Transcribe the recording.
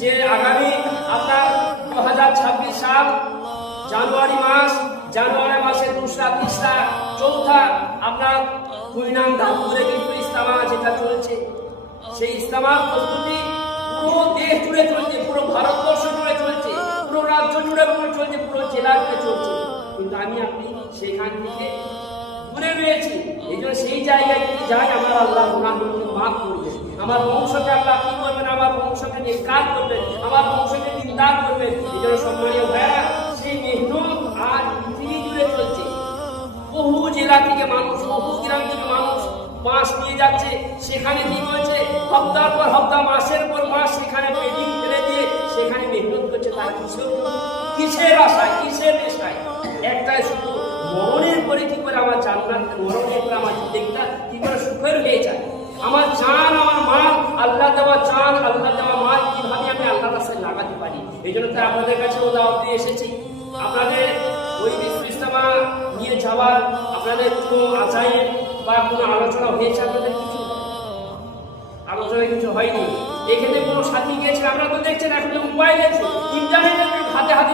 যে আগামী আপনার 2026 সাল জানুয়ারি মাসের 2রা 3রা 4থা আপনার কুইনাম ধামপুরে কিন্তু ইস্তেমা যেটা চলছে, সেই ইস্তেমার প্রস্তুতি পুরো দেশ জুড়ে চলছে, পুরো ভারতবর্ষ জুড়ে চলছে, পুরো রাজ্য জুড়ে চলছে, পুরো জেলা জুড়ে চলছে। কিন্তু আমি আপনি সেখান থেকে দূরে রয়েছি। এই জন্য সেই জায়গায় যদি যাই, আমার আল্লাহ গুনাহগুলোকে মাফ করবেন, আমার বংশকে আল্লাহ কি করবেন, আমার বংশকে নেককার করবেন, আমার বংশকে দিনদার করবেন। এই জন্য সম্মানীয় ভাইরা, সেই মেহনত আজ পৃথিবী জুড়ে চলছে। বহু জেলা থেকে মানুষ, বহু গ্রাম থেকে মানুষ মাছ নিয়ে যাচ্ছে। সেখানে কি হয়েছে, হপ্তার পর হপ্তাহ, মাসের পর মাস সেখানে পেডিং ফেলে দিয়ে সেখানে মেহনত করছে। তার কিসের আশায়, কিসের নেশায়? একটাই শুধু, মরণের পরে কি করে আমার জান্নাত, মরণের পরে আমার জিন্দেগিটা কি করে সুখের হয়ে যায়। আমার জান, আমার মাল, আল্লাহ দেওয়া জান, আল্লাহ দেওয়া মাল কিভাবে আমি আল্লাহর রাস্তায় লাগাতে পারি। এই জন্য তো আপনাদের কাছে দাওয়াত দিয়ে এসেছি। আপনাদের ওই ইস্তেমা নিয়ে যাওয়ার আপনাদের কোনো আচাইয়ের বা কোনো আলোচনা হয়েছে? আপনাদের কিছু আলোচনা কিছু হয়নি। এখানে কোনো সাথী গেছে? আমরা তো দেখছেন এখন মোবাইল আছে, ইন্টারনেটের হাতে হাতে